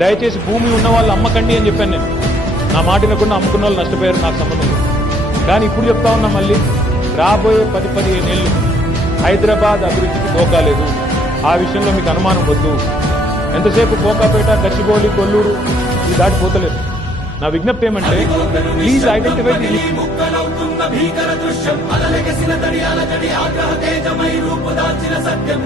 దయచేసి భూమి ఉన్న వాళ్ళు అమ్మకండి అని చెప్పాను నేను. నా మాట వినకుండా అమ్ముకున్న వాళ్ళు నష్టపోయారు, నాకు సంబంధం లేదు. కానీ ఇప్పుడు చెప్తా ఉన్నా మళ్ళీ రాబోయే 10-15 ఏళ్ళు హైదరాబాద్ అభివృద్ధికి దోకాలేదు. ఆ విషయంలో మీకు అనుమానం వద్దు. ఎంతసేపు కోకాపేట, గచ్చిబౌలి, కొల్లూరు ఈ దాటిపోతలేదు. నా విజ్ఞప్తి ఏమంటే ప్లీజ్ ఐడెంటిఫై సత్యం